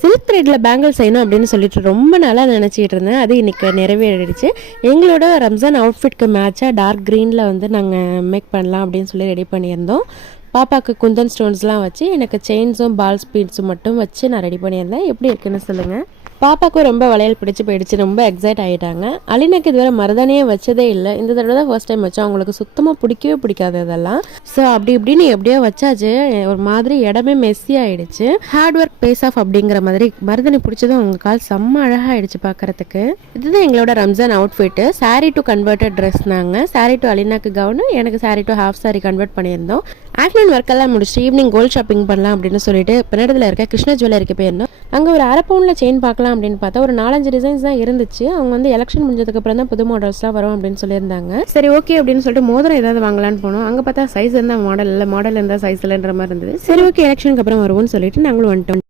Silk த்ரெட்டில் bangle செய்யணும் அப்படின்னு சொல்லிட்டு ரொம்ப நாளாக நினச்சிக்கிட்டு இருந்தேன். அது இன்றைக்கி நிறைவேறிடுச்சு. எங்களோட ரம்ஜான் அவுட்ஃபிட்க்கு மேட்சாக டார்க் க்ரீனில் வந்து நாங்கள் மேக் பண்ணலாம் அப்படின்னு சொல்லி ரெடி பண்ணியிருந்தோம். பாப்பாவுக்கு குந்தன் ஸ்டோன்ஸ்லாம் வச்சு எனக்கு செயின்ஸும் பால்ஸ் பீட்ஸும் மட்டும் வச்சு நான் ரெடி பண்ணியிருந்தேன். எப்படி இருக்குன்னு சொல்லுங்கள். பாப்பாவுக்கும் ரொம்ப வளையல் பிடிச்சி போயிடுச்சு. ரொம்ப எக்ஸைட் ஆகிட்டாங்க. அலினாக்கு இதுவரை மருதானியே வச்சதே இல்லை. இந்த தடவை தான் ஃபர்ஸ்ட் டைம் வச்சோம். அவங்களுக்கு சுத்தமாக பிடிக்கவே பிடிக்காது இதெல்லாம். ஸோ அப்படி இப்படின்னு எப்படியோ வச்சாச்சு. ஒரு மாதிரி இடமே மெஸ்ஸி ஆகிடுச்சு. ஹார்ட் ஒர்க் பேஸ் ஆஃப் அப்படிங்கிற மாதிரி மருதானி பிடிச்சதும் அவங்க கால் செம்ம அழகாக ஆகிடுச்சு பார்க்குறதுக்கு. இதுதான் எங்களோட Ramzan outfit. Sari to converted dress. நாங்கள் சாரீ டு அலினாக்கு கவுனு, எனக்கு sari to half sari convert பண்ணியிருந்தோம். ஆஃப்டர்நூன் ஒர்க்கெல்லாம் முடிச்சுட்டு ஈவினிங் கோல்ட் ஷாப்பிங் பண்ணலாம் அப்படின்னு சொல்லிட்டு பின்னாடியில் இருக்க கிருஷ்ண ஜுவல்லரிக்கு போயிருந்தோம். அங்கே ஒரு அரை பவுனில் செயின் பார்க்கலாம் அப்படின்னு பார்த்தா ஒரு 4-5 டிசைன்ஸ் தான் இருந்துச்சு. அவங்க வந்து எலெக்ஷன் முடிஞ்சதுக்கப்புறம் தான் புது மாடல்ஸ்லாம் வரும் அப்படின்னு சொல்லியிருந்தாங்க. சரி ஓகே அப்படின்னு சொல்லிட்டு மோதிரம் ஏதாவது வாங்கலான்னு போனோம். அங்கே பார்த்தா சைஸ் இருந்தால் மாடல் இல்லை, மாடல் இருந்தால் சைஸ் இல்லைன்ற மாதிரி இருந்தது. சரி ஓகே எலெக்ஷனுக்கு அப்புறம் வருவோம்னு சொல்லிட்டு நாங்களும் வந்துட்டோம்.